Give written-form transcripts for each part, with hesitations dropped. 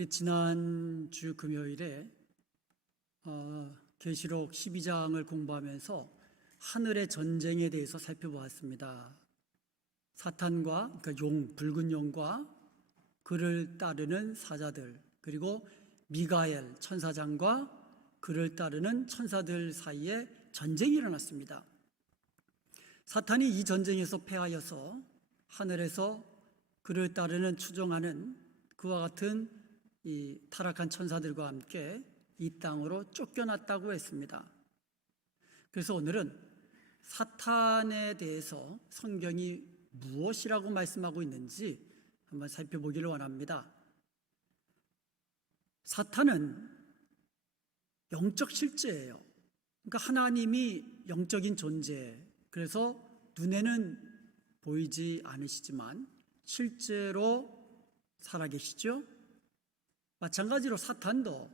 우리 지난주 금요일에 계시록 12장을 공부하면서 하늘의 전쟁에 대해서 살펴보았습니다. 사탄과 그러니까 붉은 용과 그를 따르는 사자들, 그리고 미가엘 천사장과 그를 따르는 천사들 사이에 전쟁이 일어났습니다. 사탄이 이 전쟁에서 패하여서 하늘에서 그를 따르는 추종하는 그와 같은 이 타락한 천사들과 함께 이 땅으로 쫓겨났다고 했습니다. 그래서 오늘은 사탄에 대해서 성경이 무엇이라고 말씀하고 있는지 한번 살펴보기를 원합니다. 사탄은 영적 실제예요. 그러니까 하나님이 영적인 존재, 그래서 눈에는 보이지 않으시지만 실제로 살아계시죠. 마찬가지로 사탄도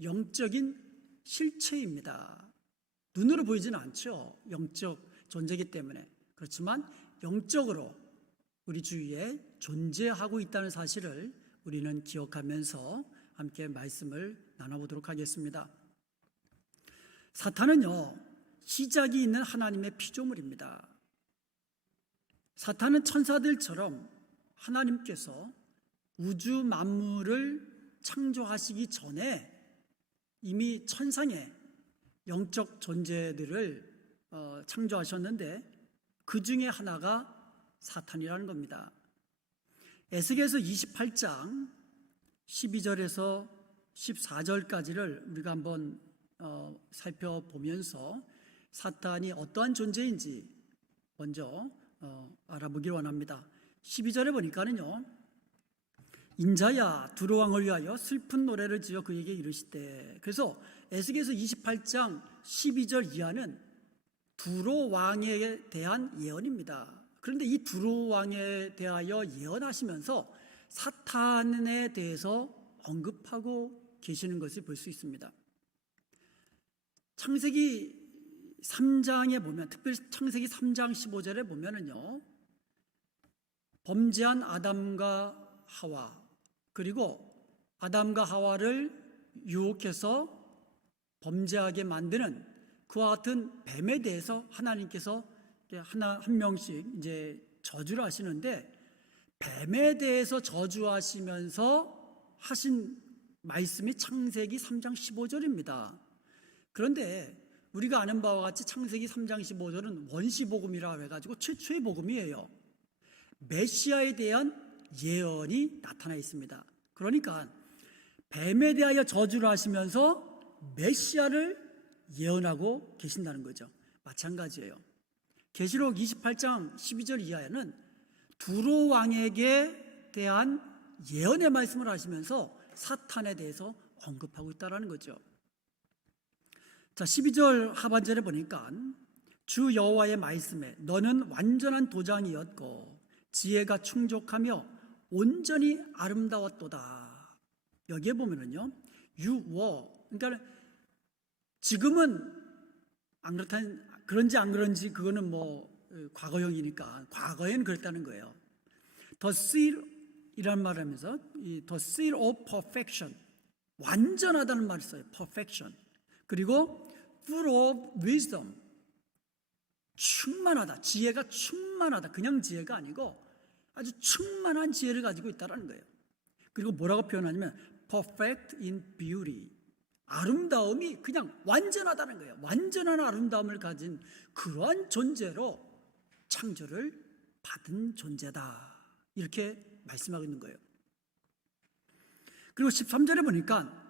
영적인 실체입니다. 눈으로 보이지는 않죠. 영적 존재이기 때문에. 그렇지만 영적으로 우리 주위에 존재하고 있다는 사실을 우리는 기억하면서 함께 말씀을 나눠보도록 하겠습니다. 사탄은요, 시작이 있는 하나님의 피조물입니다. 사탄은 천사들처럼 하나님께서 우주 만물을 창조하시기 전에 이미 천상의 영적 존재들을 창조하셨는데 그 중에 하나가 사탄이라는 겁니다. 에스겔서 28장 12절에서 14절까지를 우리가 한번 살펴보면서 사탄이 어떠한 존재인지 먼저 알아보길 원합니다. 12절에 보니까는요, 인자야 두로왕을 위하여 슬픈 노래를 지어 그에게 이르시되, 그래서 에스겔서 28장 12절 이하는 두로왕에 대한 예언입니다. 그런데 이 두로왕에 대하여 예언하시면서 사탄에 대해서 언급하고 계시는 것을 볼 수 있습니다. 창세기 3장에 보면, 특별히 창세기 3장 15절에 보면은요, 범죄한 아담과 하와, 그리고 아담과 하와를 유혹해서 범죄하게 만드는 그와 같은 뱀에 대해서 하나님께서 한 명씩 이제 저주를 하시는데, 뱀에 대해서 저주하시면서 하신 말씀이 창세기 3장 15절입니다. 그런데 우리가 아는 바와 같이 창세기 3장 15절은 원시복음이라 해가지고 최초의 복음이에요. 메시아에 대한 예언이 나타나 있습니다. 그러니까 뱀에 대하여 저주를 하시면서 메시아를 예언하고 계신다는 거죠. 마찬가지예요. 계시록 28장 12절 이하에는 두로 왕에게 대한 예언의 말씀을 하시면서 사탄에 대해서 언급하고 있다는 거죠. 자, 12절 하반절에 보니까 주 여호와의 말씀에 너는 완전한 도장이었고 지혜가 충족하며 온전히 아름다웠도다. 여기에 보면은요, you were, 그러니까 지금은 안 그런지 안 그런지 그거는 과거형이니까 과거에는 그랬다는 거예요. The seal이라는 말을 하면서 the seal of perfection, 완전하다는 말을 써요. perfection. 그리고 full of wisdom, 충만하다. 지혜가 충만하다. 그냥 지혜가 아니고 아주 충만한 지혜를 가지고 있다는 거예요. 그리고 뭐라고 표현하냐면 perfect in beauty, 아름다움이 그냥 완전하다는 거예요. 완전한 아름다움을 가진 그러한 존재로 창조를 받은 존재다, 이렇게 말씀하고 있는 거예요. 그리고 13절에 보니까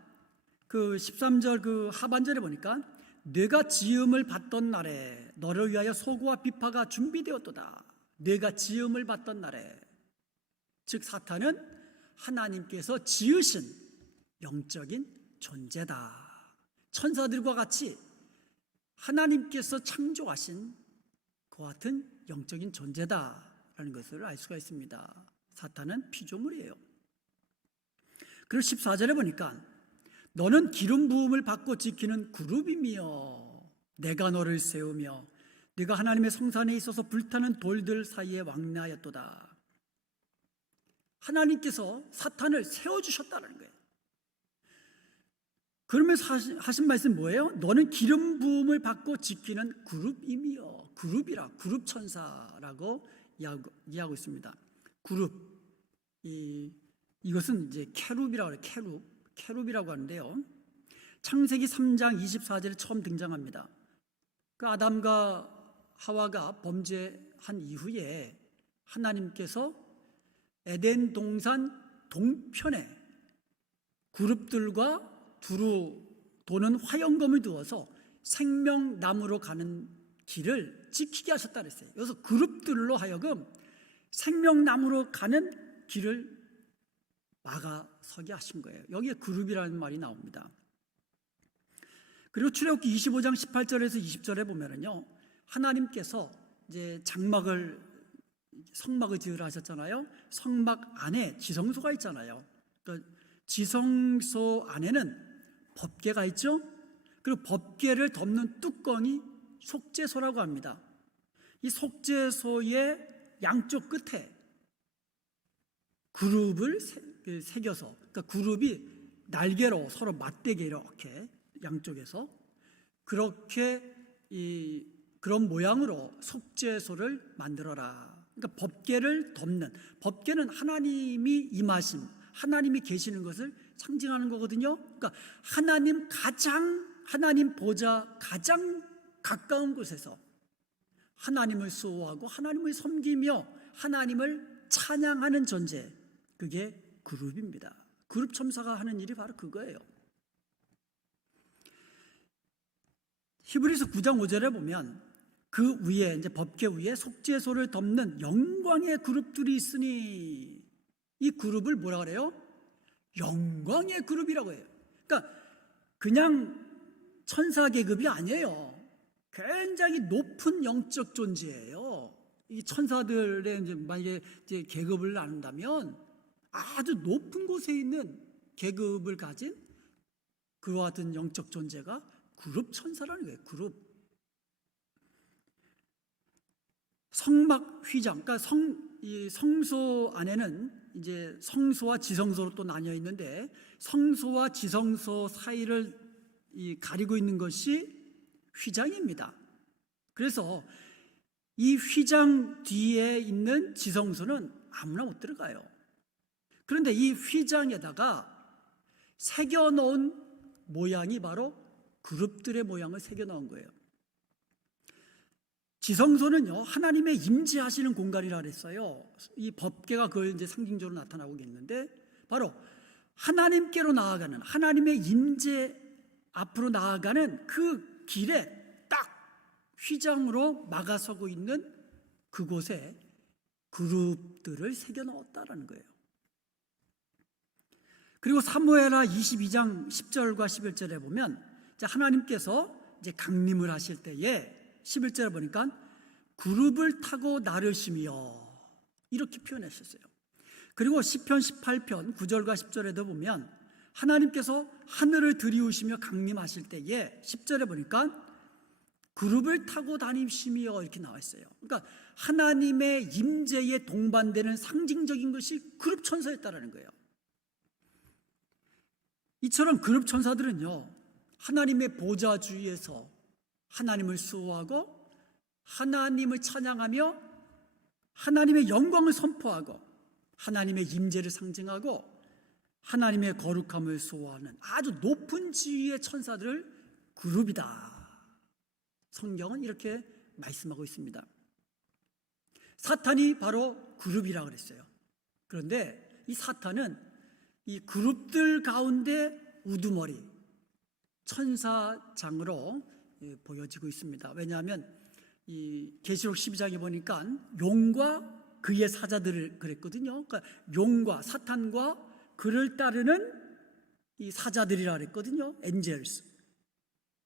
그 13절 그 하반절에 보니까 내가 지음을 받던 날에 너를 위하여 소고와 비파가 준비되었도다. 내가 지음을 받던 날에, 즉 사탄은 하나님께서 지으신 영적인 존재다. 천사들과 같이 하나님께서 창조하신 그와 같은 영적인 존재다라는 것을 알 수가 있습니다. 사탄은 피조물이에요. 그리고 14절에 보니까 너는 기름 부음을 받고 지키는 그룹이며 내가 너를 세우며 네가 하나님의 성산에 있어서 불타는 돌들 사이에 왕래하였도다. 하나님께서 사탄을 세워주셨다는 거예요. 그러면서 하신 말씀 뭐예요? 너는 기름 부음을 받고 지키는 그룹임이여. 그룹 천사라고 이야기하고 있습니다. 그룹, 이것은 이제 케룹이라고 해요. 케룹이라고 하는데요. 창세기 3장 24절에 처음 등장합니다. 그 아담과 하와가 범죄한 이후에 하나님께서 에덴 동산 동편에 그룹들과 두루 도는 화영검을 두어서 생명나무로 가는 길을 지키게 하셨다 그랬어요. 그래서 그룹들로 하여금 생명나무로 가는 길을 막아서게 하신 거예요. 여기에 그룹이라는 말이 나옵니다. 그리고 출애굽기 25장 18절에서 20절에 보면은요, 하나님께서 이제 성막을 지으라 하셨잖아요. 성막 안에 지성소가 있잖아요. 그러니까 지성소 안에는 법궤가 있죠. 그리고 법궤를 덮는 뚜껑이 속죄소라고 합니다. 이 속죄소의 양쪽 끝에 그룹을 새겨서, 그러니까 그룹이 날개로 서로 맞대게 이렇게 양쪽에서 그렇게 그런 모양으로 속죄소를 만들어라. 그러니까 법궤를 덮는, 법궤는 하나님이 임하심, 하나님이 계시는 것을 상징하는 거거든요. 그러니까 하나님 보좌 가장 가까운 곳에서 하나님을 수호하고 하나님을 섬기며 하나님을 찬양하는 존재, 그게 그룹입니다. 그룹 첨사가 하는 일이 바로 그거예요. 히브리서 9장 5절에 보면 그 위에, 이제 법궤 위에 속죄소를 덮는 영광의 그룹들이 있으니, 이 그룹을 뭐라 그래요? 영광의 그룹이라고 해요. 그러니까 그냥 천사 계급이 아니에요. 굉장히 높은 영적 존재예요. 이 천사들의 이제 만약에 이제 계급을 나눈다면 아주 높은 곳에 있는 계급을 가진 그와 같은 영적 존재가 그룹 천사라는 거예요. 그룹. 성막 휘장, 그러니까 이 성소 안에는 이제 성소와 지성소로 또 나뉘어 있는데, 성소와 지성소 사이를 가리고 있는 것이 휘장입니다. 그래서 이 휘장 뒤에 있는 지성소는 아무나 못 들어가요. 그런데 이 휘장에다가 새겨 놓은 모양이 바로 그룹들의 모양을 새겨 놓은 거예요. 지성소는요, 하나님의 임재하시는 공간이라 그랬어요. 이 법궤가 그걸 이제 상징적으로 나타나고 있는데, 바로 하나님께로 나아가는, 하나님의 임재 앞으로 나아가는 그 길에 딱 휘장으로 막아서고 있는 그곳에 그룹들을 새겨 넣었다라는 거예요. 그리고 사무엘하 22장 10절과 11절에 보면 하나님께서 이제 강림을 하실 때에 11절에 보니까 그룹을 타고 나르시며 이렇게 표현하셨어요. 그리고 시편 18편 9절과 10절에도 보면 하나님께서 하늘을 들이우시며 강림하실 때에 10절에 보니까 그룹을 타고 다니시며 이렇게 나와 있어요. 그러니까 하나님의 임재에 동반되는 상징적인 것이 그룹 천사였다라는 거예요. 이처럼 그룹 천사들은요, 하나님의 보좌 주위에서 하나님을 수호하고 하나님을 찬양하며 하나님의 영광을 선포하고 하나님의 임재를 상징하고 하나님의 거룩함을 수호하는 아주 높은 지위의 천사들을 그룹이다. 성경은 이렇게 말씀하고 있습니다. 사탄이 바로 그룹이라고 그랬어요. 그런데 이 사탄은 이 그룹들 가운데 우두머리, 천사장으로 보여지고 있습니다. 왜냐하면 이 계시록 12장에 보니까 용과 그의 사자들을 그랬거든요. 그러니까 용과 사탄과 그를 따르는 이 사자들이라 그랬거든요. 엔젤스.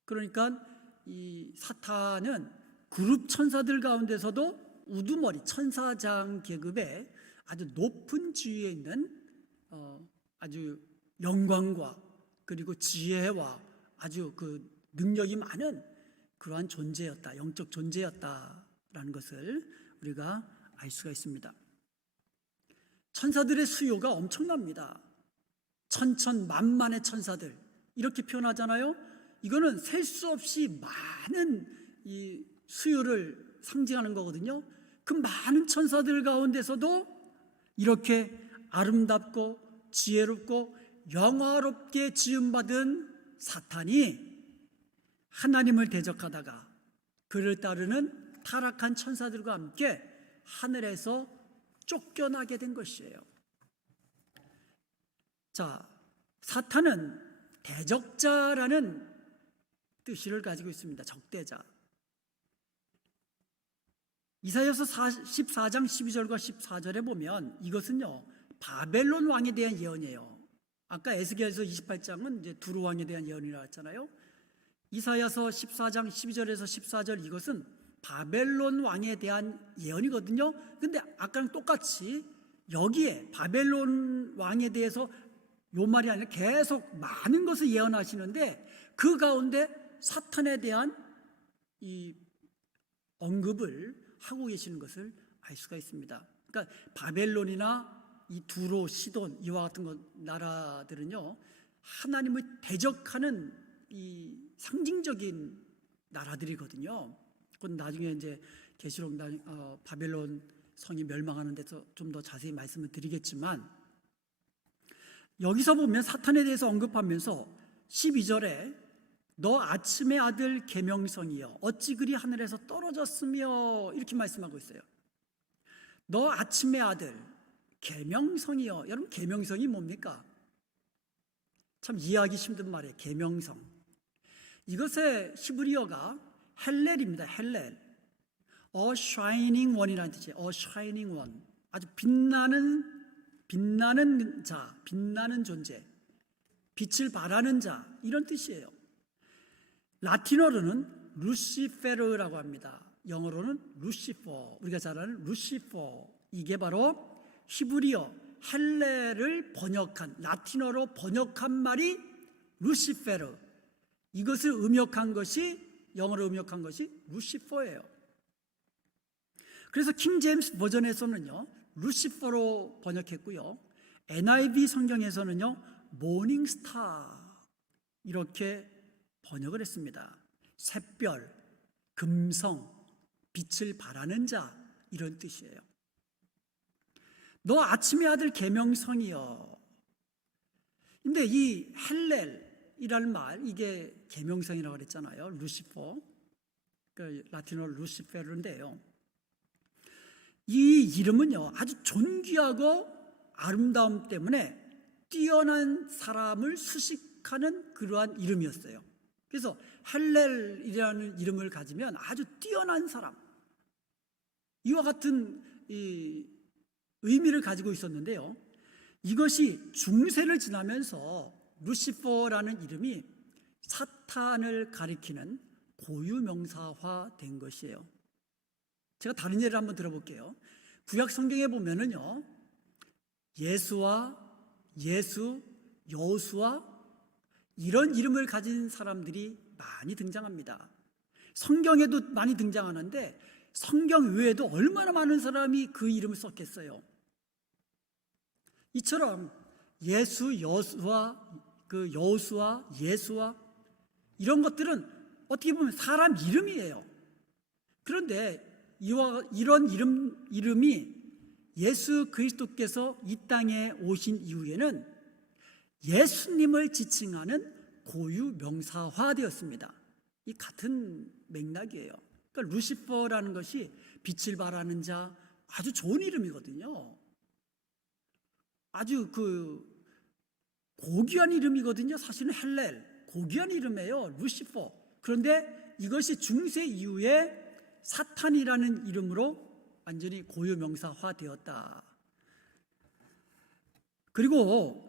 그러니까 이 사탄은 그룹 천사들 가운데서도 우두머리 천사장 계급의 아주 높은 지위에 있는 아주 영광과 그리고 지혜와 아주 그 능력이 많은 그러한 존재였다, 영적 존재였다라는 것을 우리가 알 수가 있습니다. 천사들의 수요가 엄청납니다. 천천만만의 천사들, 이렇게 표현하잖아요. 이거는 셀 수 없이 많은 이 수요를 상징하는 거거든요. 그 많은 천사들 가운데서도 이렇게 아름답고 지혜롭고 영화롭게 지음받은 사탄이 하나님을 대적하다가 그를 따르는 타락한 천사들과 함께 하늘에서 쫓겨나게 된 것이에요. 자, 사탄은 대적자라는 뜻을 가지고 있습니다. 적대자. 이사야서 14장 12절과 14절에 보면 이것은요, 바벨론 왕에 대한 예언이에요. 아까 에스겔서 28장은 이제 두루 왕에 대한 예언이라고 했잖아요. 이사야서 14장 12절에서 14절 이것은 바벨론 왕에 대한 예언이거든요. 근데 아까랑 똑같이 여기에 바벨론 왕에 대해서 요 말이 아니라 계속 많은 것을 예언하시는데 그 가운데 사탄에 대한 이 언급을 하고 계시는 것을 알 수가 있습니다. 그러니까 바벨론이나 이 두로, 시돈 이와 같은 나라들은요, 하나님을 대적하는 이 상징적인 나라들이거든요. 그건 나중에 이제 계시록 바벨론 성이 멸망하는 데서 좀 더 자세히 말씀을 드리겠지만, 여기서 보면 사탄에 대해서 언급하면서 12절에 너 아침의 아들 계명성이여 어찌 그리 하늘에서 떨어졌으며 이렇게 말씀하고 있어요. 너 아침의 아들 계명성이여. 여러분, 계명성이 뭡니까? 참 이해하기 힘든 말이에요. 계명성. 이것의 히브리어가 헬렐입니다. 헬렐. A shining one이라는 뜻이에요. A shining one. 아주 빛나는 자, 빛나는 존재, 빛을 발하는 자, 이런 뜻이에요. 라틴어로는 루시페르라고 합니다. 영어로는 루시퍼, 우리가 잘 아는 루시퍼. 이게 바로 히브리어 헬레를 번역한, 라틴어로 번역한 말이 루시페르. 이것을 음역한 것이, 영어로 음역한 것이 루시퍼예요. 그래서 킹 제임스 버전에서는요 루시퍼로 번역했고요, NIV 성경에서는요 모닝스타 이렇게 번역을 했습니다. 샛별, 금성, 빛을 발하는 자, 이런 뜻이에요. 너 아침의 아들 계명성이여. 근데 이 헬렐이라는 말, 이게 계명성이라고 그랬잖아요. 루시퍼, 그 라틴어 루시페르인데요, 이 이름은요 아주 존귀하고 아름다움 때문에 뛰어난 사람을 수식하는 그러한 이름이었어요. 그래서 헬렐이라는 이름을 가지면 아주 뛰어난 사람, 이와 같은 이 의미를 가지고 있었는데요, 이것이 중세를 지나면서 루시퍼라는 이름이 사탄을 가리키는 고유명사화된 것이에요. 제가 다른 예를 한번 들어볼게요. 구약 성경에 보면은요, 예수와 예수, 여호수아 이런 이름을 가진 사람들이 많이 등장합니다. 성경에도 많이 등장하는데 성경 외에도 얼마나 많은 사람이 그 이름을 썼겠어요. 이처럼 예수, 여수와 그 여호수아, 예수와 이런 것들은 어떻게 보면 사람 이름이에요. 그런데 이런 이름이 예수 그리스도께서 이 땅에 오신 이후에는 예수님을 지칭하는 고유 명사화되었습니다. 이 같은 맥락이에요. 그러니까 루시퍼라는 것이 빛을 발하는 자, 아주 좋은 이름이거든요. 아주 그 고귀한 이름이거든요. 사실은 헬렐, 고귀한 이름이에요. 루시퍼. 그런데 이것이 중세 이후에 사탄이라는 이름으로 완전히 고유명사화되었다. 그리고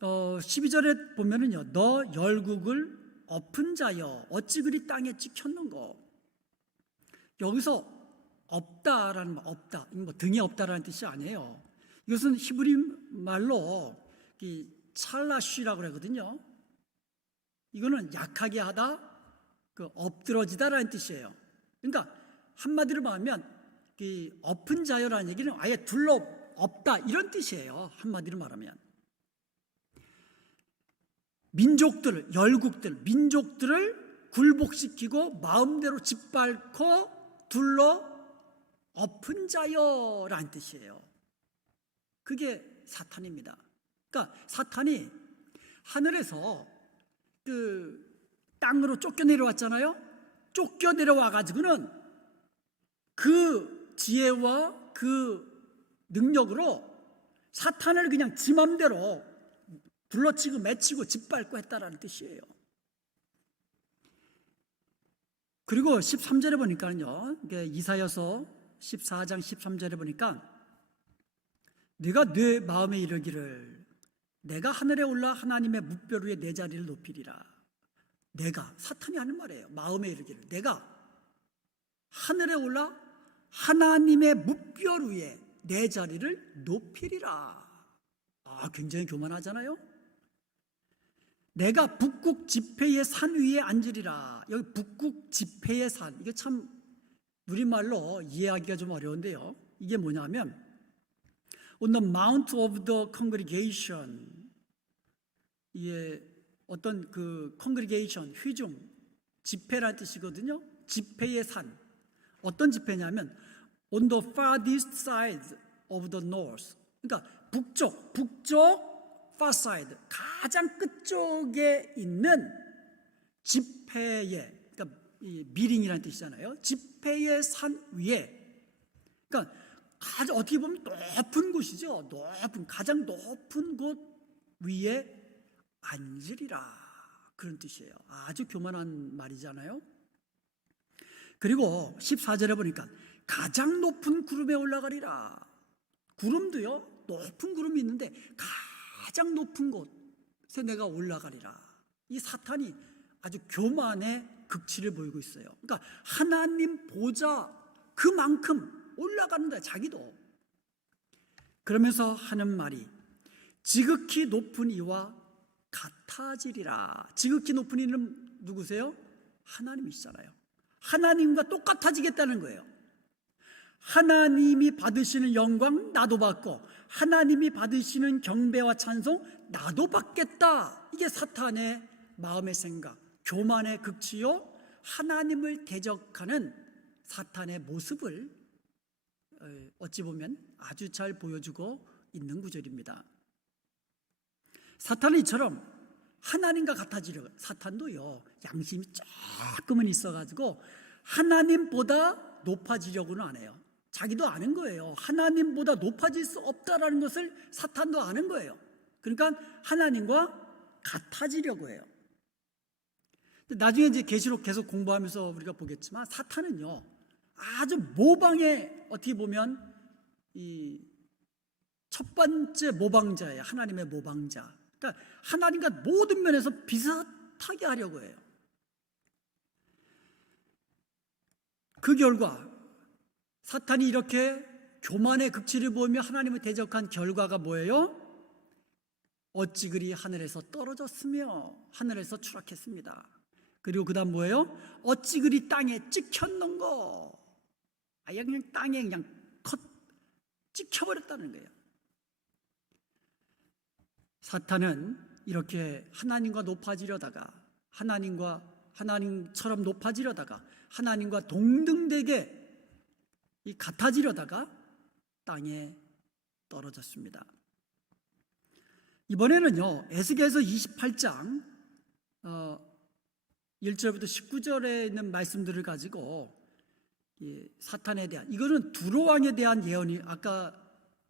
12절에 보면은요, 너 열국을 엎은 자여 어찌 그리 땅에 찍혔는고. 여기서 없다라는 말, 없다, 뭐 등에 없다라는 뜻이 아니에요. 이것은 히브리 말로 이 찰라쉬라고 하거든요. 이거는 약하게 하다, 그 엎드러지다라는 뜻이에요. 그러니까 한마디로 말하면 이 엎은 자여라는 얘기는 아예 둘러 엎다, 이런 뜻이에요. 한마디로 말하면. 민족들을, 열국들, 민족들을 굴복시키고 마음대로 짓밟고 둘러 엎은 자여라는 뜻이에요. 그게 사탄입니다. 그러니까 사탄이 하늘에서 그 땅으로 쫓겨 내려왔잖아요. 쫓겨 내려와 가지고는 그 지혜와 그 능력으로 사탄을 그냥 지 맘대로 둘러치고 맺히고 짓밟고 했다라는 뜻이에요. 그리고 13절에 보니까요, 이사야서 14장 13절에 보니까 네가 네 마음에 이르기를 내가 하늘에 올라 하나님의 뭇별 위에 내 자리를 높이리라. 내가, 사탄이 하는 말이에요. 마음에 이르기를 내가 하늘에 올라 하나님의 뭇별 위에 내 자리를 높이리라. 굉장히 교만하잖아요. 내가 북극 지폐의 산 위에 앉으리라. 여기 북극 지폐의 산, 이게 참 우리말로 이해하기가 좀 어려운데요. 이게 뭐냐면 On the mount of the congregation, 이게 어떤 그 congregation, 회중, 지폐라는 뜻이거든요. 지폐의 산, 어떤 지폐냐면 On the farthest side of the north, 그러니까 북쪽 far side, 가장 끝쪽에 있는 지폐의, 그러니까 이 미링이라는 뜻이잖아요. 지폐의 산 위에, 그러니까 어떻게 보면 높은 곳이죠. 가장 높은 곳 위에 앉으리라, 그런 뜻이에요. 아주 교만한 말이잖아요. 그리고 14절에 보니까 가장 높은 구름에 올라가리라. 구름도요, 높은 구름이 있는데 가장 높은 곳에 내가 올라가리라. 이 사탄이 아주 교만의 극치를 보이고 있어요. 그러니까 하나님 보좌 그만큼 올라가는데, 자기도. 그러면서 하는 말이 지극히 높은 이와 같아지리라. 지극히 높은 이는 누구세요? 하나님이시잖아요. 하나님과 똑같아지겠다는 거예요. 하나님이 받으시는 영광 나도 받고 하나님이 받으시는 경배와 찬송 나도 받겠다. 이게 사탄의 마음의 생각, 교만의 극치요, 하나님을 대적하는 사탄의 모습을 어찌 보면 아주 잘 보여주고 있는 구절입니다. 사탄은 이처럼 하나님과 같아지려고, 사탄도요 양심이 조금은 있어가지고 하나님보다 높아지려고는 안 해요. 자기도 아는 거예요. 하나님보다 높아질 수 없다라는 것을 사탄도 아는 거예요. 그러니까 하나님과 같아지려고 해요. 나중에 이제 계시록 계속 공부하면서 우리가 보겠지만 사탄은요 아주 모방의, 어떻게 보면 이 첫 번째 모방자예요. 하나님의 모방자. 그러니까 하나님과 모든 면에서 비슷하게 하려고 해요. 그 결과 사탄이 이렇게 교만의 극치를 보이며 하나님을 대적한 결과가 뭐예요? 어찌 그리 하늘에서 떨어졌으며 하늘에서 추락했습니다. 그리고 그 다음 뭐예요? 어찌 그리 땅에 찍혔는고. 그냥 땅에 그냥 찍혀버렸다는 거예요. 사탄은 이렇게 하나님과 높아지려다가, 하나님처럼 높아지려다가, 하나님과 동등되게 같아지려다가 땅에 떨어졌습니다. 이번에는요 에스겔서 28장 1절부터 19절에 있는 말씀들을 가지고 사탄에 대한, 이거는 두로왕에 대한 예언이, 아까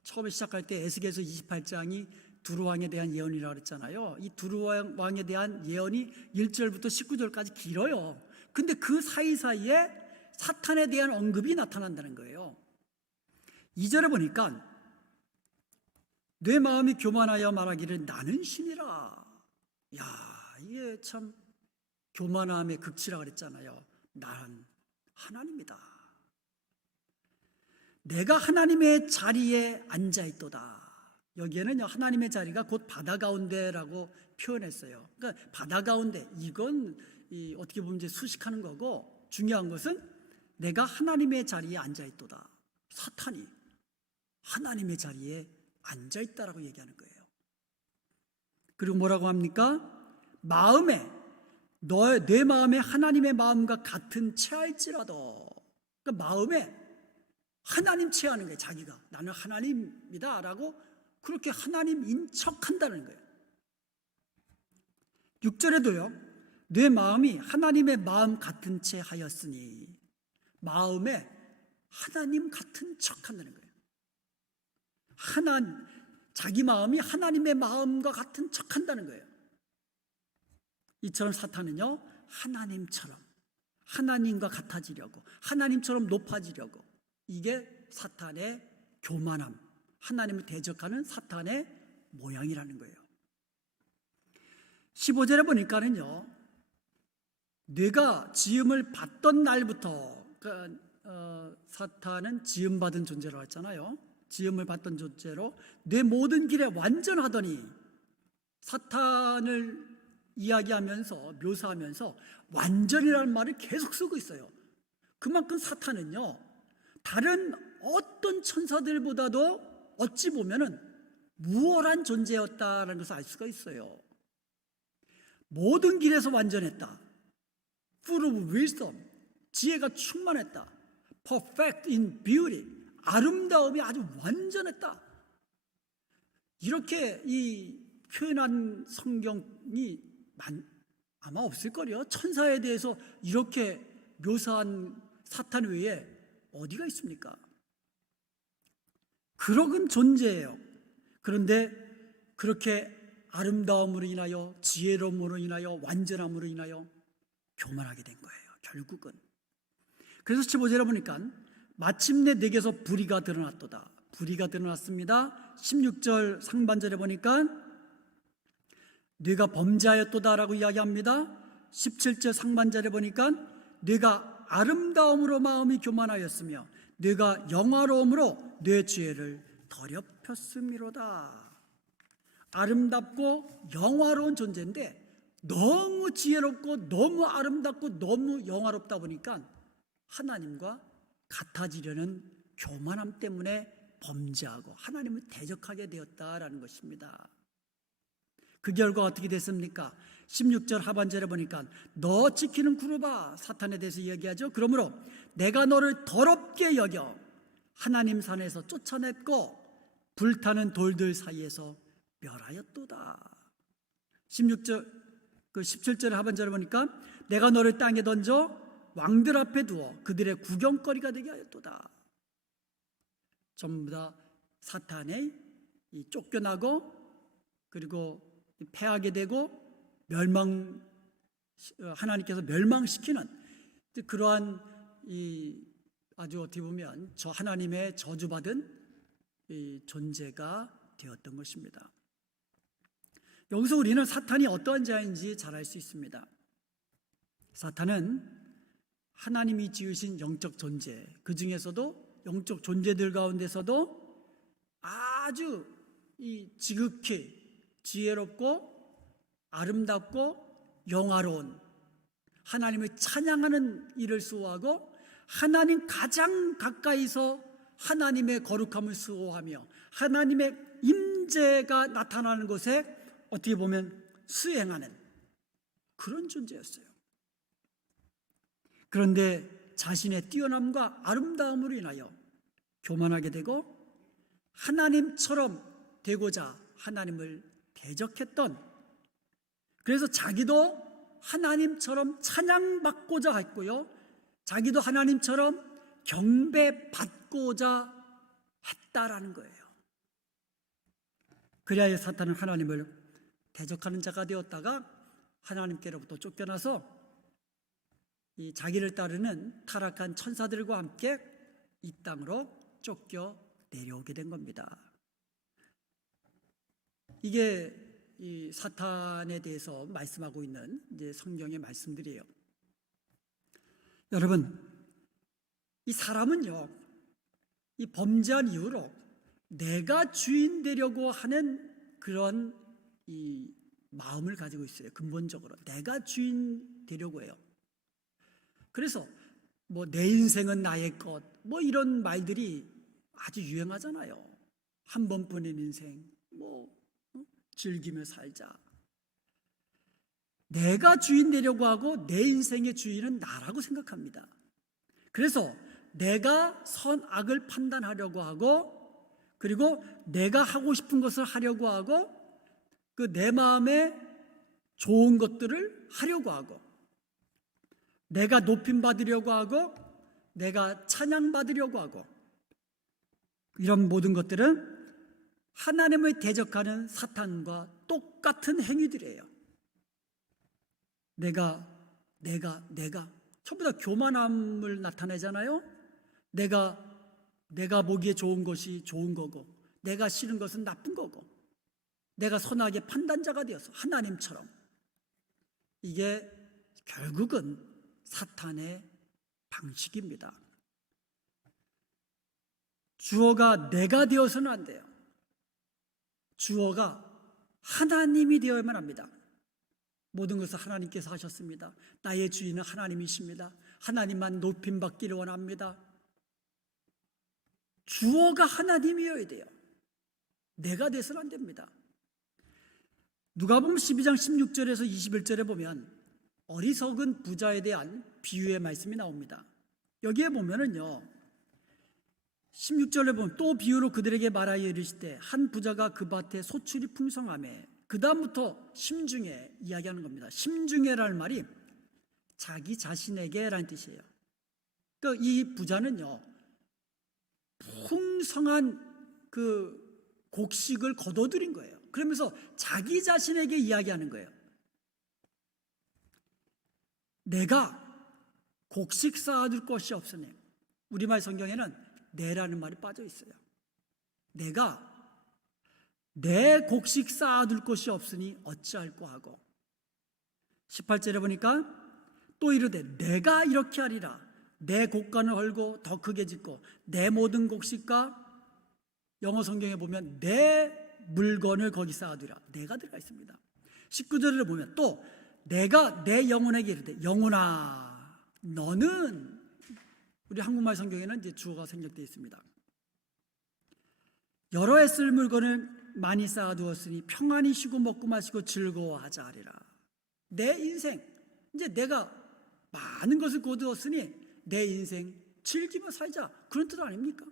처음에 시작할 때 에스겔서 28장이 두로왕에 대한 예언이라고 그랬잖아요. 이 두로왕에 대한 예언이 1절부터 19절까지 길어요. 근데 그 사이사이에 사탄에 대한 언급이 나타난다는 거예요. 2절에 보니까 내 마음이 교만하여 말하기를 나는 신이라. 이게 참 교만함의 극치라 그랬잖아요. 나는 하나님이다. 내가 하나님의 자리에 앉아있도다. 여기에는요 하나님의 자리가 곧 바다 가운데라고 표현했어요. 그러니까 바다 가운데, 이건 어떻게 보면 이제 수식하는 거고, 중요한 것은 내가 하나님의 자리에 앉아있도다. 사탄이 하나님의 자리에 앉아있다라고 얘기하는 거예요. 그리고 뭐라고 합니까? 마음에 내 마음에 하나님의 마음과 같은 체할지라도, 그러니까 마음에 하나님 체하는 거예요. 자기가 나는 하나님이다라고 그렇게 하나님 인척한다는 거예요. 6절에도요, 내 마음이 하나님의 마음 같은 채 하였으니, 마음에 하나님 같은 척한다는 거예요. 자기 마음이 하나님의 마음과 같은 척한다는 거예요. 이처럼 사탄은요, 하나님처럼, 하나님과 같아지려고, 하나님처럼 높아지려고, 이게 사탄의 교만함, 하나님을 대적하는 사탄의 모양이라는 거예요. 15절에 보니까는요, 내가 지음을 받던 날부터, 사탄은 지음받은 존재라고 했잖아요. 지음을 받던 존재로 내 모든 길에 완전하더니, 사탄을 이야기하면서 묘사하면서 완전이라는 말을 계속 쓰고 있어요. 그만큼 사탄은요, 다른 어떤 천사들보다도 어찌 보면은 무월한 존재였다라는 것을 알 수가 있어요. 모든 길에서 완전했다. Full of wisdom, 지혜가 충만했다. Perfect in beauty, 아름다움이 아주 완전했다. 이렇게 이 표현한 성경이 아마 없을걸요. 천사에 대해서 이렇게 묘사한 사탄 외에 어디가 있습니까? 그러한 존재예요. 그런데 그렇게 아름다움으로 인하여, 지혜로움으로 인하여, 완전함으로 인하여 교만하게 된 거예요, 결국은. 그래서 15절에 보니까 마침내 내게서 불의가 드러났도다. 불의가 드러났습니다. 16절 상반절에 보니까 네가 범죄하였도다라고 이야기합니다. 17절 상반절에 보니까 네가 아름다움으로 마음이 교만하였으며 네가 영화로움으로 내 죄를 더럽혔음이로다. 아름답고 영화로운 존재인데 너무 지혜롭고 너무 아름답고 너무 영화롭다 보니까 하나님과 같아지려는 교만함 때문에 범죄하고 하나님을 대적하게 되었다라는 것입니다. 그 결과 어떻게 됐습니까? 16절 하반절에 보니까 너 지키는 그루바, 사탄에 대해서 이야기하죠. 그러므로 내가 너를 더럽게 여겨 하나님 산에서 쫓아냈고 불타는 돌들 사이에서 멸하였도다. 17절 하반절에 보니까 내가 너를 땅에 던져 왕들 앞에 두어 그들의 구경거리가 되게 하였도다. 전부 다 사탄의 쫓겨나고 그리고 패하게 되고 하나님께서 멸망시키는 그러한 아주 어떻게 보면 하나님의 저주받은 존재가 되었던 것입니다. 여기서 우리는 사탄이 어떠한 자인지 잘 알 수 있습니다. 사탄은 하나님이 지으신 영적 존재, 그 중에서도 영적 존재들 가운데서도 아주 지극히 지혜롭고 아름답고 영화로운 하나님을 찬양하는 일을 수호하고 하나님 가장 가까이서 하나님의 거룩함을 수호하며 하나님의 임재가 나타나는 곳에 어떻게 보면 수행하는 그런 존재였어요. 그런데 자신의 뛰어남과 아름다움으로 인하여 교만하게 되고 하나님처럼 되고자 하나님을 대적했던, 그래서 자기도 하나님처럼 찬양받고자 했고요, 자기도 하나님처럼 경배받고자 했다라는 거예요. 그래야 사탄은 하나님을 대적하는 자가 되었다가 하나님께로부터 쫓겨나서 이 자기를 따르는 타락한 천사들과 함께 이 땅으로 쫓겨 내려오게 된 겁니다. 이게 이 사탄에 대해서 말씀하고 있는 이제 성경의 말씀들이에요. 여러분, 이 사람은요, 이 범죄한 이후로 내가 주인 되려고 하는 그런 이 마음을 가지고 있어요. 근본적으로 내가 주인 되려고 해요. 그래서 뭐 내 인생은 나의 것, 뭐 이런 말들이 아주 유행하잖아요. 한 번뿐인 인생, 뭐 즐기며 살자. 내가 주인 되려고 하고 내 인생의 주인은 나라고 생각합니다. 그래서 내가 선악을 판단하려고 하고, 그리고 내가 하고 싶은 것을 하려고 하고, 그 내 마음에 좋은 것들을 하려고 하고, 내가 높임 받으려고 하고, 내가 찬양 받으려고 하고, 이런 모든 것들은 하나님을 대적하는 사탄과 똑같은 행위들이에요. 내가 전부 다 교만함을 나타내잖아요. 내가 보기에 좋은 것이 좋은 거고, 내가 싫은 것은 나쁜 거고, 내가 선악의 판단자가 되어서 하나님처럼. 이게 결국은 사탄의 방식입니다. 주어가 내가 되어서는 안 돼요. 주어가 하나님이 되어야만 합니다. 모든 것을 하나님께서 하셨습니다. 나의 주인은 하나님이십니다. 하나님만 높임 받기를 원합니다. 주어가 하나님이어야 돼요. 내가 돼서는 안 됩니다. 누가복음 12장 16절에서 21절에 보면 어리석은 부자에 대한 비유의 말씀이 나옵니다. 여기에 보면은요, 16절에 보면 또 비유로 그들에게 말하여 이르시되 한 부자가 그 밭에 소출이 풍성하매, 그 다음부터 심중에 이야기하는 겁니다. 심중에라는 말이 자기 자신에게 라는 뜻이에요. 그러니까 이 부자는요, 풍성한 그 곡식을 거둬들인 거예요. 그러면서 자기 자신에게 이야기하는 거예요. 내가 곡식 쌓아둘 것이 없으니, 우리말 성경에는 내라는 말이 빠져 있어요. 내가 내 곡식 쌓아둘 것이 없으니 어찌할꼬 하고, 18절에 보니까 또 이르되 내가 이렇게 하리라. 내 곡간을 헐고 더 크게 짓고 내 모든 곡식과, 영어 성경에 보면 내 물건을 거기 쌓아두라. 내가 들어가 있습니다. 19절에 보면 또 내가 내 영혼에게 이르되 영혼아 너는, 우리 한국말 성경에는 이제 주어가 생략되어 있습니다. 여러 해 쓸 물건을 많이 쌓아두었으니 평안히 쉬고 먹고 마시고 즐거워하자 하리라. 내 인생, 이제 내가 많은 것을 거두었으니 내 인생 즐기며 살자, 그런 뜻 아닙니까?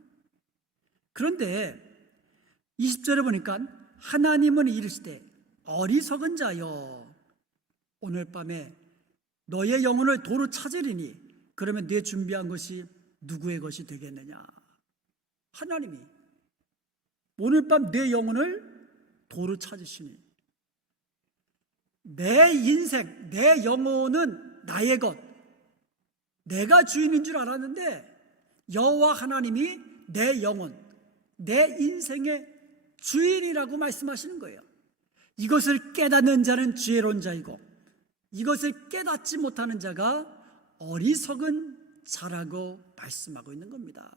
그런데 20절에 보니까 하나님은 이르시되 어리석은 자여 오늘 밤에 너의 영혼을 도로 찾으리니 그러면 네 준비한 것이 누구의 것이 되겠느냐. 하나님이 오늘 밤 내 영혼을 도로 찾으시니, 내 인생, 내 영혼은 나의 것, 내가 주인인 줄 알았는데 여호와 하나님이 내 영혼, 내 인생의 주인이라고 말씀하시는 거예요. 이것을 깨닫는 자는 지혜로운 자이고 이것을 깨닫지 못하는 자가 어리석은 자라고 말씀하고 있는 겁니다.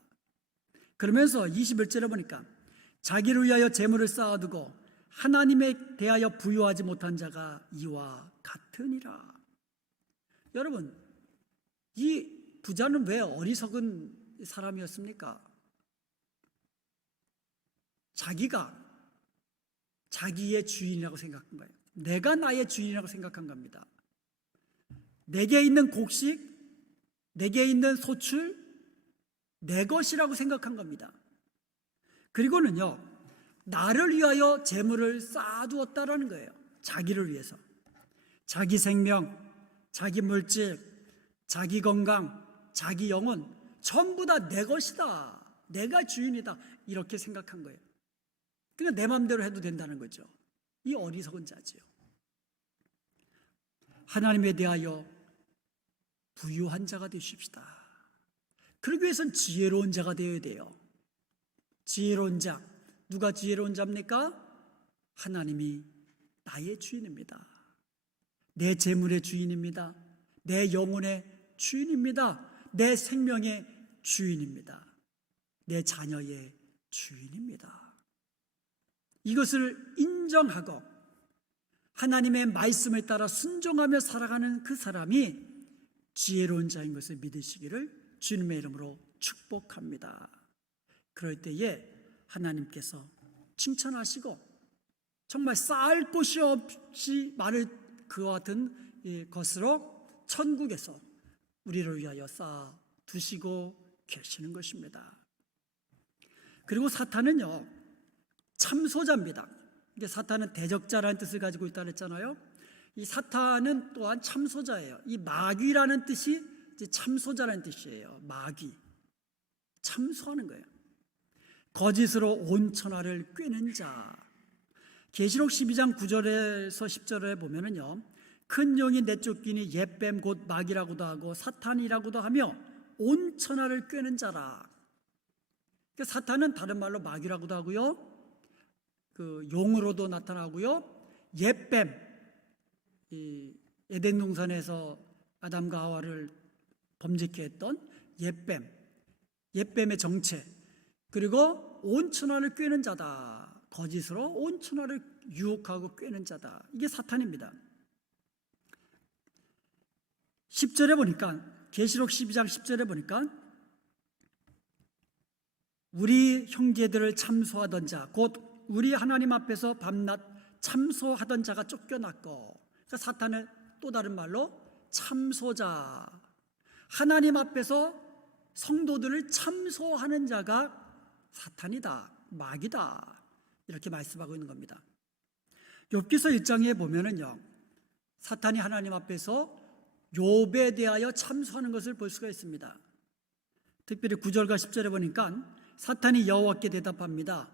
그러면서 21절에 보니까 자기를 위하여 재물을 쌓아두고 하나님에 대하여 부유하지 못한 자가 이와 같으니라. 여러분, 이 부자는 왜 어리석은 사람이었습니까? 자기가 자기의 주인이라고 생각한 거예요. 내가 나의 주인이라고 생각한 겁니다. 내게 있는 곡식, 내게 있는 소출, 내 것이라고 생각한 겁니다. 그리고는요, 나를 위하여 재물을 쌓아두었다라는 거예요. 자기를 위해서. 자기 생명, 자기 물질, 자기 건강, 자기 영혼 전부 다 내 것이다, 내가 주인이다, 이렇게 생각한 거예요. 그러니까 내 마음대로 해도 된다는 거죠. 이 어리석은 자지요. 하나님에 대하여 부유한 자가 되십시다. 그러기 위해서는 지혜로운 자가 되어야 돼요. 지혜로운 자, 누가 지혜로운 자입니까? 하나님이 나의 주인입니다. 내 재물의 주인입니다. 내 영혼의 주인입니다. 내 생명의 주인입니다. 내 자녀의 주인입니다. 이것을 인정하고 하나님의 말씀을 따라 순종하며 살아가는 그 사람이 지혜로운 자인 것을 믿으시기를 주님의 이름으로 축복합니다. 그럴 때에 하나님께서 칭찬하시고 정말 쌓을 곳이 없이 마를 그와 같은 것으로 천국에서 우리를 위하여 쌓아 두시고 계시는 것입니다. 그리고 사탄은요, 참소자입니다. 이게 사탄은 대적자라는 뜻을 가지고 있다 그랬잖아요. 이 사탄은 또한 참소자예요. 이 마귀라는 뜻이 이제 참소자라는 뜻이에요. 마귀, 참소하는 거예요. 거짓으로 온 천하를 꿰는 자. 계시록 12장 9절에서 10절에 보면은요, 큰 용이 내쫓기니 옛뱀 곧 마귀라고도 하고 사탄이라고도 하며 온 천하를 꿰는 자라. 그러니까 사탄은 다른 말로 마귀라고도 하고요, 그 용으로도 나타나고요, 옛뱀, 이 에덴 동산에서 아담과 하와를 범죄케 했던 옛뱀의 정체, 그리고 온 천하를 꿰는 자다. 거짓으로 온 천하를 유혹하고 꿰는 자다. 이게 사탄입니다. 10절에 보니까, 계시록 12장 10절에 보니까 우리 형제들을 참소하던 자, 곧 우리 하나님 앞에서 밤낮 참소하던 자가 쫓겨났고, 그러니까 사탄은 또 다른 말로 참소자, 하나님 앞에서 성도들을 참소하는 자가 사탄이다, 마귀다, 이렇게 말씀하고 있는 겁니다. 욥기서 1장에 보면은요, 사탄이 하나님 앞에서 욥에 대하여 참소하는 것을 볼 수가 있습니다. 특별히 9절과 10절에 보니까 사탄이 여호와께 대답합니다.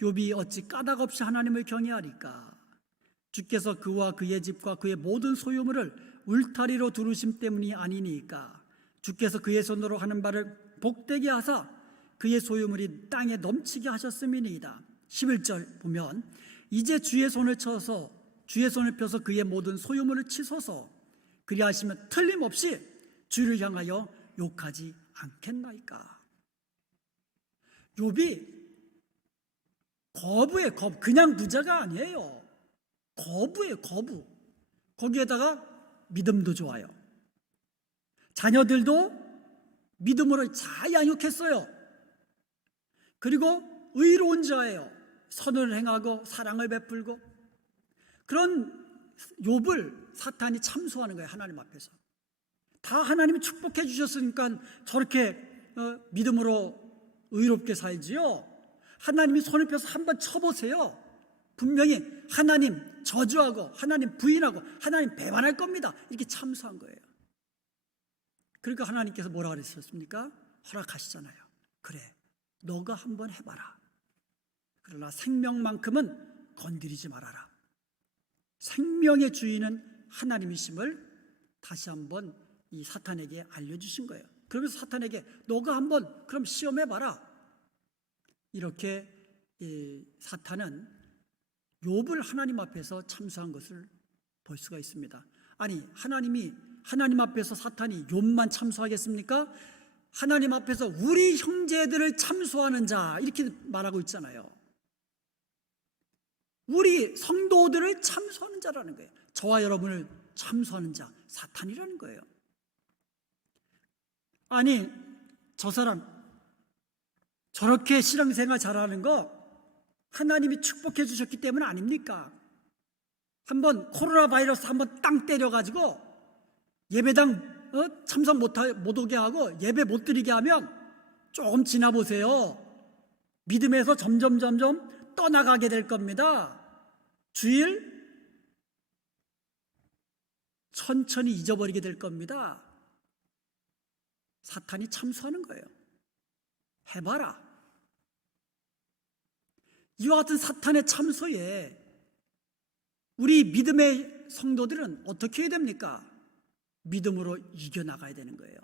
욥이 어찌 까닭 없이 하나님을 경외하리까? 주께서 그와 그의 집과 그의 모든 소유물을 울타리로 두르심 때문이 아니니까. 주께서 그의 손으로 하는 바를 복되게 하사 그의 소유물이 땅에 넘치게 하셨음이니이다. 11절 보면 이제 주의 손을 펴서 그의 모든 소유물을 치소서. 그리하시면 틀림없이 주를 향하여 욕하지 않겠나이까. 욥이 거부에 거부, 그냥 부자가 아니에요. 거부에 거부. 거기에다가 믿음도 좋아요. 자녀들도 믿음으로 잘 양육했어요. 그리고 의로운 자예요. 선을 행하고 사랑을 베풀고. 그런 욥을 사탄이 참소하는 거예요. 하나님 앞에서. 다 하나님이 축복해 주셨으니까 저렇게 믿음으로 의롭게 살지요. 하나님이 손을 펴서 한번 쳐보세요. 분명히 하나님 저주하고 하나님 부인하고 하나님 배반할 겁니다. 이렇게 참소한 거예요. 그러니까 하나님께서 뭐라 그랬었습니까? 허락하시잖아요. 그래, 너가 한번 해봐라. 그러나 생명만큼은 건드리지 말아라. 생명의 주인은 하나님이심을 다시 한번 이 사탄에게 알려주신 거예요. 그러면서 사탄에게 너가 한번 그럼 시험해봐라. 이렇게 이 사탄은 욥을 하나님 앞에서 참소한 것을 볼 수가 있습니다. 아니, 하나님 앞에서 사탄이 욥만 참소하겠습니까? 하나님 앞에서 우리 형제들을 참소하는 자, 이렇게 말하고 있잖아요. 우리 성도들을 참소하는 자라는 거예요. 저와 여러분을 참소하는 자, 사탄이라는 거예요. 아니, 저 사람 저렇게 신앙생활 잘하는 거 하나님이 축복해 주셨기 때문 아닙니까? 한번 코로나 바이러스 한번 땅 때려가지고 예배당 참석 못 오게 하고 예배 못 드리게 하면 조금 지나보세요. 믿음에서 점점 떠나가게 될 겁니다. 주일 천천히 잊어버리게 될 겁니다. 사탄이 참소하는 거예요. 해봐라. 이와 같은 사탄의 참소에 우리 믿음의 성도들은 어떻게 해야 됩니까? 믿음으로 이겨나가야 되는 거예요.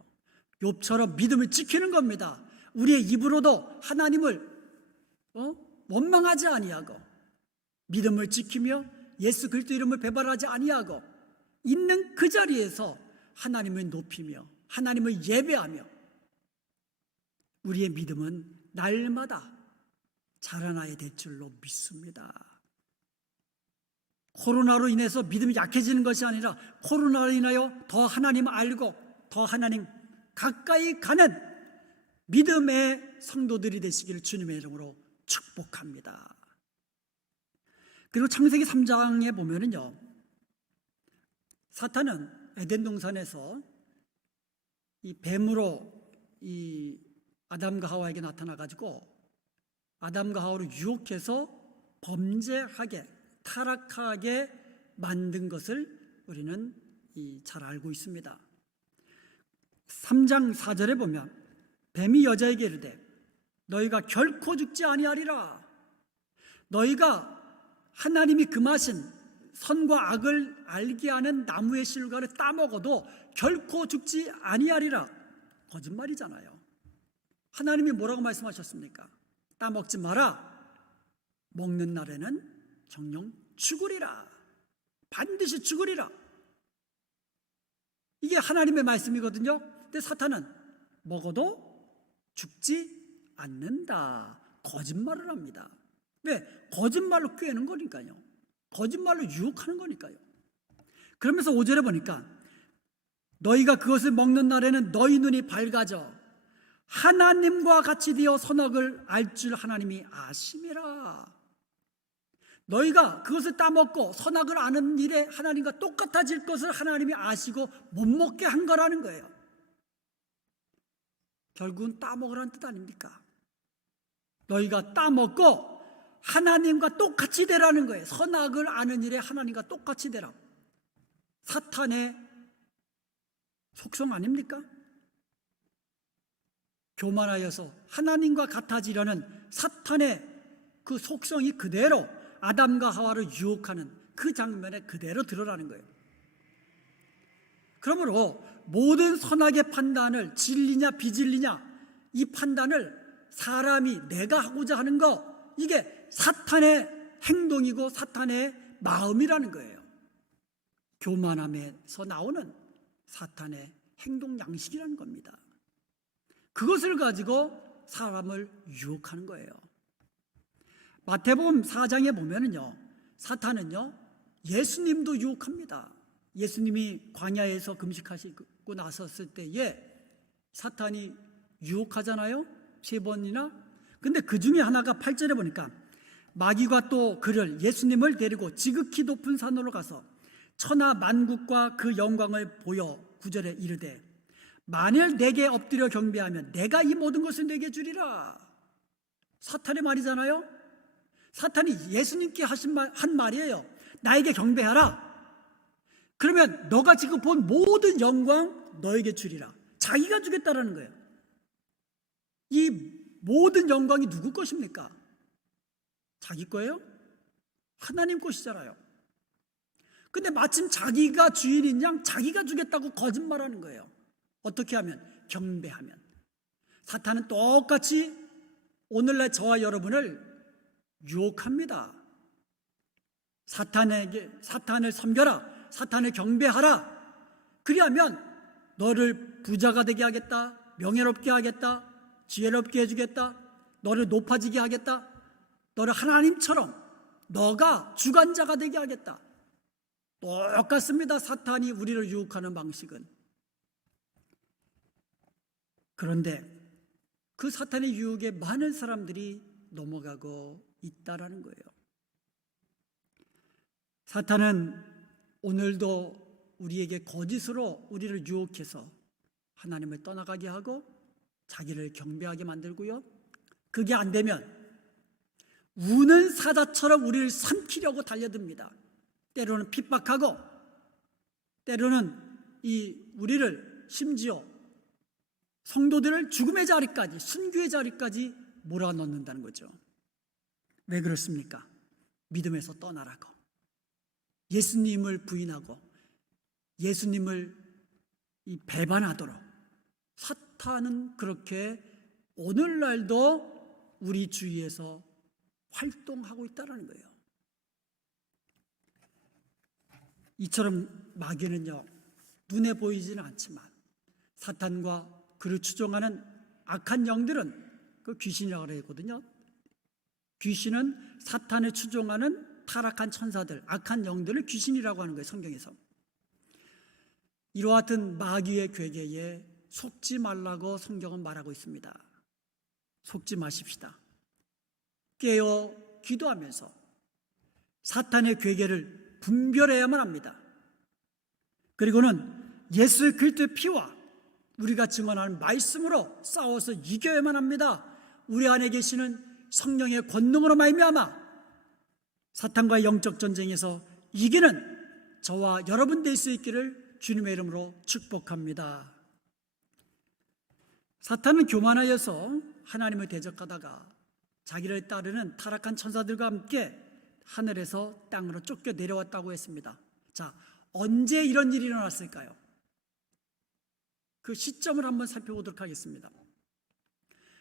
욥처럼 믿음을 지키는 겁니다. 우리의 입으로도 하나님을 원망하지 아니하고 믿음을 지키며 예수 그리스도 이름을 배반하지 아니하고 있는 그 자리에서 하나님을 높이며 하나님을 예배하며 우리의 믿음은 날마다 자라나야 될 줄로 믿습니다. 코로나로 인해서 믿음이 약해지는 것이 아니라 코로나로 인하여 더 하나님 알고 더 하나님 가까이 가는 믿음의 성도들이 되시기를 주님의 이름으로 축복합니다. 그리고 창세기 3장에 보면은요, 사탄은 에덴 동산에서 이 뱀으로 이 아담과 하와에게 나타나 가지고 아담과 하와를 유혹해서 범죄하게, 타락하게 만든 것을 우리는 잘 알고 있습니다. 3장 4절에 보면 뱀이 여자에게 이르되 너희가 결코 죽지 아니하리라. 너희가 하나님이 금하신 선과 악을 알게 하는 나무의 실과를 따먹어도 결코 죽지 아니하리라. 거짓말이잖아요. 하나님이 뭐라고 말씀하셨습니까? 따먹지 마라. 먹는 날에는 정녕 죽으리라. 반드시 죽으리라. 이게 하나님의 말씀이거든요. 근데 사탄은 먹어도 죽지 않는다. 거짓말을 합니다. 왜? 거짓말로 꾀는 거니까요. 거짓말로 유혹하는 거니까요. 그러면서 5절에 보니까 너희가 그것을 먹는 날에는 너희 눈이 밝아져 하나님과 같이 되어 선악을 알 줄 하나님이 아심이라. 너희가 그것을 따먹고 선악을 아는 일에 하나님과 똑같아질 것을 하나님이 아시고 못 먹게 한 거라는 거예요. 결국은 따먹으라는 뜻 아닙니까? 너희가 따먹고 하나님과 똑같이 되라는 거예요. 선악을 아는 일에 하나님과 똑같이 되라. 사탄의 속성 아닙니까? 교만하여서 하나님과 같아지려는 사탄의 그 속성이 그대로 아담과 하와를 유혹하는 그 장면에 그대로 드러나는 거예요. 그러므로 모든 선악의 판단을 진리냐 비진리냐 이 판단을 사람이 내가 하고자 하는 거, 이게 사탄의 행동이고 사탄의 마음이라는 거예요. 교만함에서 나오는 사탄의 행동 양식이라는 겁니다. 그것을 가지고 사람을 유혹하는 거예요. 마태복음 4장에 보면은요, 사탄은요 예수님도 유혹합니다. 예수님이 광야에서 금식하시고 나섰을 때에 사탄이 유혹하잖아요. 3번이나. 근데 그 중에 하나가 8절에 보니까 마귀가 또 그를, 예수님을 데리고 지극히 높은 산으로 가서 천하 만국과 그 영광을 보여 9절에 이르되 만일 내게 엎드려 경배하면 내가 이 모든 것을 내게 주리라. 사탄의 말이잖아요. 사탄이 예수님께 한 말이에요. 나에게 경배하라. 그러면 너가 지금 본 모든 영광 너에게 주리라. 자기가 주겠다라는 거예요. 이 모든 영광이 누구 것입니까? 자기 거예요? 하나님 것이잖아요. 근데 마침 자기가 주인인 양 자기가 주겠다고 거짓말하는 거예요. 어떻게 하면? 경배하면. 사탄은 똑같이 오늘날 저와 여러분을 유혹합니다. 사탄을 섬겨라. 사탄을 경배하라. 그리하면 너를 부자가 되게 하겠다. 명예롭게 하겠다. 지혜롭게 해주겠다. 너를 높아지게 하겠다. 너를 하나님처럼 너가 주관자가 되게 하겠다. 똑같습니다. 사탄이 우리를 유혹하는 방식은. 그런데 그 사탄의 유혹에 많은 사람들이 넘어가고 있다라는 거예요. 사탄은 오늘도 우리에게 거짓으로 우리를 유혹해서 하나님을 떠나가게 하고 자기를 경배하게 만들고요. 그게 안 되면 우는 사자처럼 우리를 삼키려고 달려듭니다. 때로는 핍박하고 때로는 우리를 심지어 성도들을 죽음의 자리까지, 순교의 자리까지 몰아넣는다는 거죠. 왜 그렇습니까? 믿음에서 떠나라고, 예수님을 부인하고 예수님을 배반하도록 사탄은 그렇게 오늘날도 우리 주위에서 활동하고 있다는 거예요. 이처럼 마귀는요, 눈에 보이지는 않지만 사탄과 그를 추종하는 악한 영들은 그 귀신이라고 그러거든요. 귀신은 사탄을 추종하는 타락한 천사들, 악한 영들을 귀신이라고 하는 거예요, 성경에서. 이와 같은 마귀의 괴계에 속지 말라고 성경은 말하고 있습니다. 속지 마십시다. 깨어 기도하면서 사탄의 괴계를 분별해야만 합니다. 그리고는 예수의 그리스도의 피와 우리가 증언하는 말씀으로 싸워서 이겨야만 합니다. 우리 안에 계시는 성령의 권능으로 말미암아 사탄과의 영적 전쟁에서 이기는 저와 여러분 될 수 있기를 주님의 이름으로 축복합니다. 사탄은 교만하여서 하나님을 대적하다가 자기를 따르는 타락한 천사들과 함께 하늘에서 땅으로 쫓겨 내려왔다고 했습니다. 자, 언제 이런 일이 일어났을까요? 그 시점을 한번 살펴보도록 하겠습니다.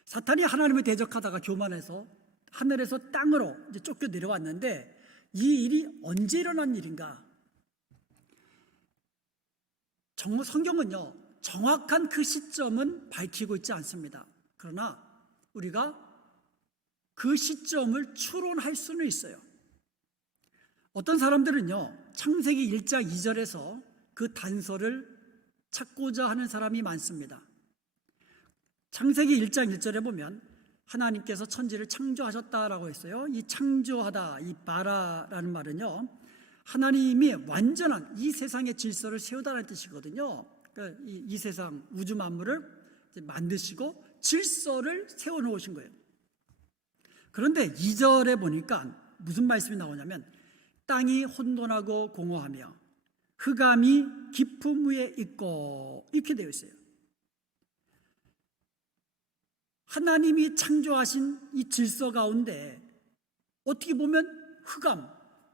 사탄이 하나님을 대적하다가 교만해서 하늘에서 땅으로 이제 쫓겨 내려왔는데 이 일이 언제 일어난 일인가? 성경은요, 정확한 그 시점은 밝히고 있지 않습니다. 그러나 우리가 그 시점을 추론할 수는 있어요. 어떤 사람들은요, 창세기 1장 2절에서 그 단서를 찾고자 하는 사람이 많습니다. 창세기 1장 1절에 보면 하나님께서 천지를 창조하셨다라고 했어요. 이 창조하다, 이 바라라는 말은요, 하나님이 완전한 이 세상의 질서를 세우다라는 뜻이거든요. 그러니까 이 세상 우주 만물을 만드시고 질서를 세워놓으신 거예요. 그런데 2절에 보니까 무슨 말씀이 나오냐면 땅이 혼돈하고 공허하며 흑암이 깊음 위에 있고 이렇게 되어 있어요. 하나님이 창조하신 이 질서 가운데 어떻게 보면 흑암,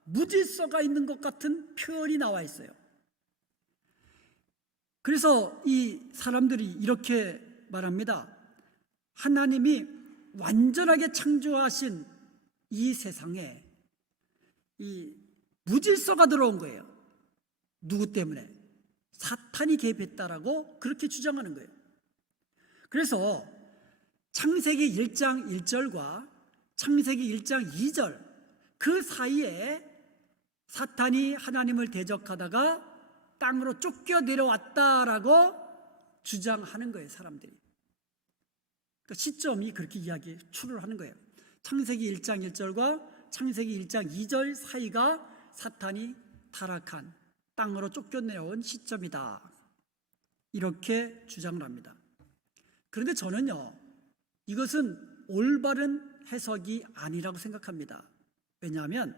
무질서가 있는 것 같은 표현이 나와 있어요. 그래서 이 사람들이 이렇게 말합니다. 하나님이 완전하게 창조하신 이 세상에 이 무질서가 들어온 거예요. 누구 때문에? 사탄이 개입했다라고 그렇게 주장하는 거예요. 그래서 창세기 1장 1절과 창세기 1장 2절 그 사이에 사탄이 하나님을 대적하다가 땅으로 쫓겨 내려왔다라고 주장하는 거예요, 사람들이. 그러니까 시점이 그렇게 추론을 하는 거예요. 창세기 1장 1절과 창세기 1장 2절 사이가 사탄이 타락한 땅으로 쫓겨내려온 시점이다. 이렇게 주장을 합니다. 그런데 저는요, 이것은 올바른 해석이 아니라고 생각합니다. 왜냐하면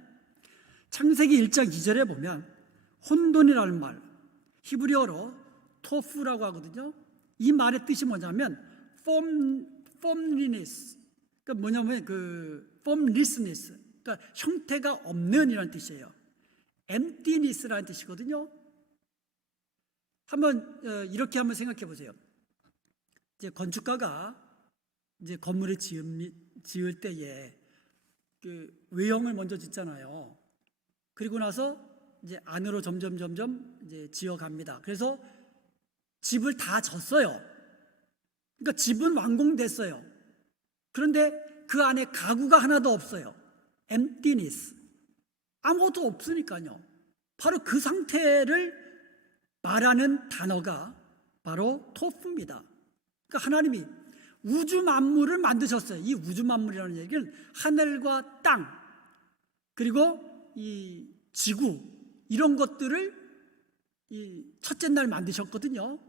창세기 1장 2절에 보면 혼돈이라는 말, 히브리어로 토프라고 하거든요. 이 말의 뜻이 뭐냐면 formlessness, 그러니까 뭐냐면 formlessness, 그러니까 형태가 없는 이라는 뜻이에요. emptiness라는 뜻이거든요. 한번 이렇게 한번 생각해 보세요. 이제 건축가가 이제 건물을 지을 때에 그 외형을 먼저 짓잖아요. 그리고 나서 이제 안으로 점점 이제 지어갑니다. 그래서 집을 다 졌어요. 그러니까 집은 완공됐어요. 그런데 그 안에 가구가 하나도 없어요. emptiness. 아무것도 없으니까요. 바로 그 상태를 말하는 단어가 바로 토프입니다. 그러니까 하나님이 우주 만물을 만드셨어요. 이 우주 만물이라는 얘기는 하늘과 땅, 그리고 이 지구, 이런 것들을 이 첫째 날 만드셨거든요.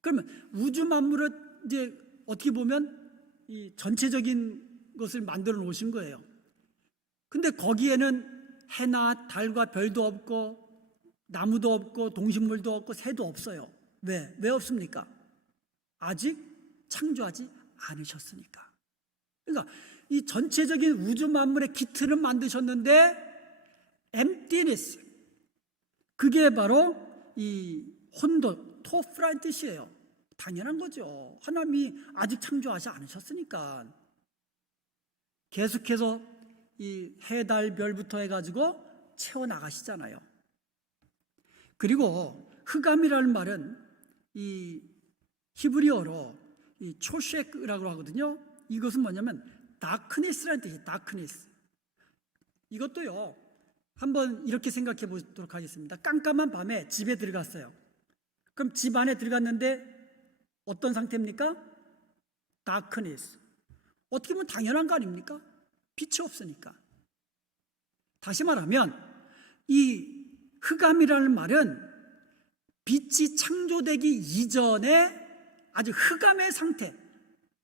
그러면 우주 만물을 이제 어떻게 보면 이 전체적인 것을 만들어 놓으신 거예요. 근데 거기에는 해나 달과 별도 없고 나무도 없고 동식물도 없고 새도 없어요. 왜 없습니까? 아직 창조하지 않으셨으니까. 그러니까 이 전체적인 우주 만물의 기틀은 만드셨는데 emptiness, 그게 바로 이 혼돈, 토프라는 뜻이에요. 당연한 거죠. 하나님이 아직 창조하지 않으셨으니까. 계속해서 이 해, 달, 별부터 해가지고 채워나가시잖아요. 그리고 흑암이라는 말은 이 히브리어로 이 초셰크라고 하거든요. 이것은 뭐냐면 darkness라는 뜻이에요. darkness. 이것도요, 한번 이렇게 생각해 보도록 하겠습니다. 깜깜한 밤에 집에 들어갔어요. 그럼 집 안에 들어갔는데 어떤 상태입니까? darkness. 어떻게 보면 당연한 거 아닙니까? 빛이 없으니까. 다시 말하면 이 흑암이라는 말은 빛이 창조되기 이전에 아주 흑암의 상태,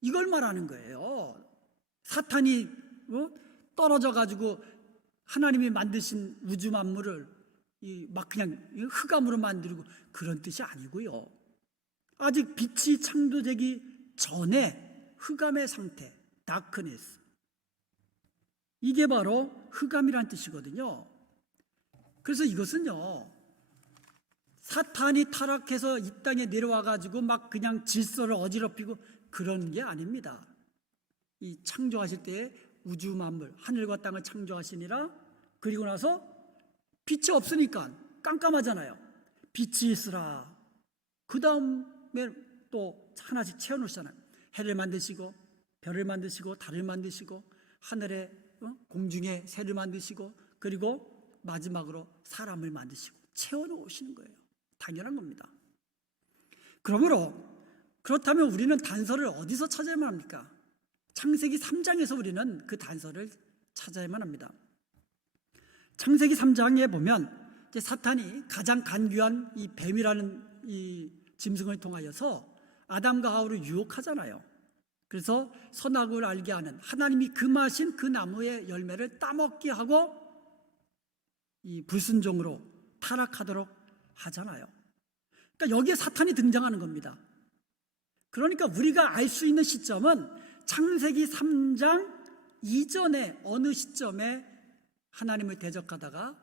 이걸 말하는 거예요. 사탄이 떨어져 가지고 하나님이 만드신 우주 만물을 막 그냥 흑암으로 만들고 그런 뜻이 아니고요. 아직 빛이 창조되기 전에 흑암의 상태, darkness, 이게 바로 흑암이란 뜻이거든요. 그래서 이것은요, 사탄이 타락해서 이 땅에 내려와 가지고 막 그냥 질서를 어지럽히고 그런 게 아닙니다. 이 창조하실 때에 우주 만물, 하늘과 땅을 창조하시니라. 그리고 나서 빛이 없으니까 깜깜하잖아요. 빛이 있으라. 그 다음에 또 하나씩 채워놓으시잖아요. 해를 만드시고 별을 만드시고 달을 만드시고 하늘에 공중에 새를 만드시고 그리고 마지막으로 사람을 만드시고 채워놓으시는 거예요. 당연한 겁니다. 그러므로 그렇다면 우리는 단서를 어디서 찾아야만 합니까? 창세기 3장에서 우리는 그 단서를 찾아야만 합니다. 창세기 3장에 보면 이제 사탄이 가장 간교한 이 뱀이라는 이 짐승을 통하여서 아담과 하와를 유혹하잖아요. 그래서 선악을 알게 하는 하나님이 금하신 그 나무의 열매를 따먹게 하고 이 불순종으로 타락하도록 하잖아요. 그러니까 여기에 사탄이 등장하는 겁니다. 그러니까 우리가 알 수 있는 시점은 창세기 3장 이전에 어느 시점에 하나님을 대적하다가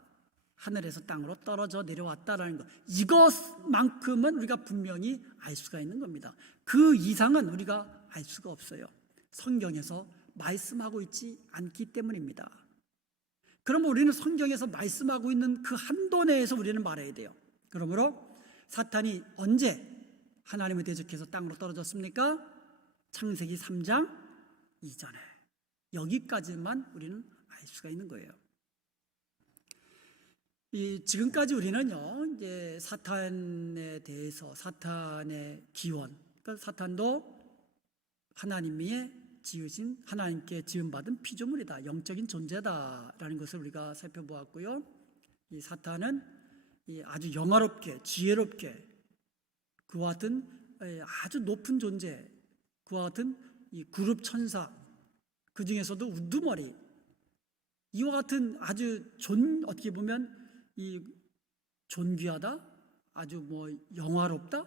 하늘에서 땅으로 떨어져 내려왔다라는 것, 이것만큼은 우리가 분명히 알 수가 있는 겁니다. 그 이상은 우리가 알 수가 없어요. 성경에서 말씀하고 있지 않기 때문입니다. 그러면 우리는 성경에서 말씀하고 있는 그 한도 내에서 우리는 말해야 돼요. 그러므로 사탄이 언제 하나님을 대적해서 땅으로 떨어졌습니까? 창세기 3장 이전에. 여기까지만 우리는 알 수가 있는 거예요. 지금까지 우리는요, 이제 사탄에 대해서, 사탄의 기원, 그러니까 사탄도 하나님이 지으신, 하나님께 지음받은 피조물이다, 영적인 존재다라는 것을 우리가 살펴보았고요. 이 사탄은 아주 영화롭게, 지혜롭게 그와 같은 아주 높은 존재, 그와 같은 이 그룹 천사, 그 중에서도 우두머리, 이와 같은 아주 어떻게 보면 이 존귀하다, 아주 영화롭다,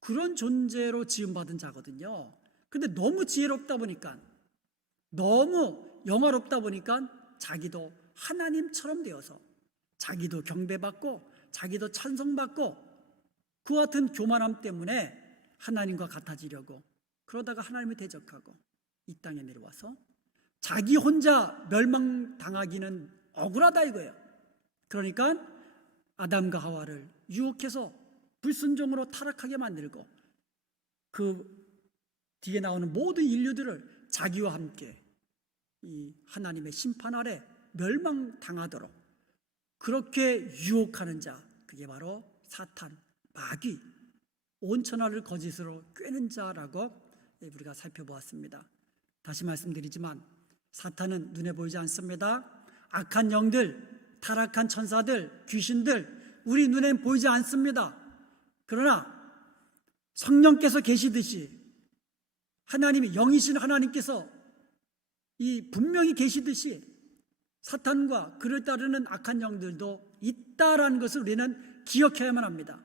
그런 존재로 지음받은 자거든요. 근데 너무 지혜롭다 보니까, 너무 영화롭다 보니까 자기도 하나님처럼 되어서 자기도 경배받고 자기도 찬송받고 그와 같은 교만함 때문에 하나님과 같아지려고, 그러다가 하나님을 대적하고 이 땅에 내려와서 자기 혼자 멸망당하기는 억울하다 이거예요. 그러니까 아담과 하와를 유혹해서 불순종으로 타락하게 만들고 그 뒤에 나오는 모든 인류들을 자기와 함께 이 하나님의 심판 아래 멸망당하도록 그렇게 유혹하는 자, 그게 바로 사탄, 마귀, 온 천하를 거짓으로 꿰는 자라고 우리가 살펴보았습니다. 다시 말씀드리지만 사탄은 눈에 보이지 않습니다. 악한 영들, 타락한 천사들, 귀신들, 우리 눈엔 보이지 않습니다. 그러나 성령께서 계시듯이, 하나님이, 영이신 하나님께서 분명히 계시듯이 사탄과 그를 따르는 악한 영들도 있다라는 것을 우리는 기억해야만 합니다.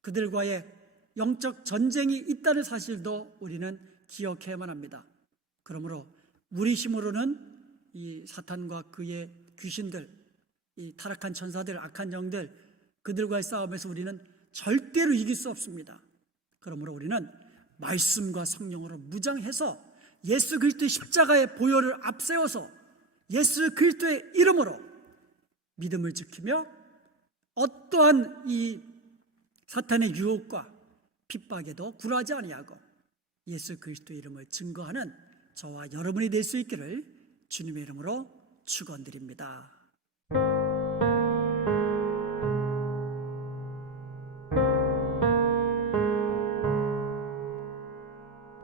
그들과의 영적 전쟁이 있다는 사실도 우리는 기억해야만 합니다. 그러므로 우리 힘으로는 이 사탄과 그의 귀신들, 이 타락한 천사들, 악한 영들, 그들과의 싸움에서 우리는 절대로 이길 수 없습니다. 그러므로 우리는 말씀과 성령으로 무장해서 예수 그리스도의 십자가의 보혈을 앞세워서 예수 그리스도의 이름으로 믿음을 지키며 어떠한 이 사탄의 유혹과 핍박에도 굴하지 아니하고 예수 그리스도의 이름을 증거하는 저와 여러분이 될 수 있기를 주님의 이름으로 축원드립니다.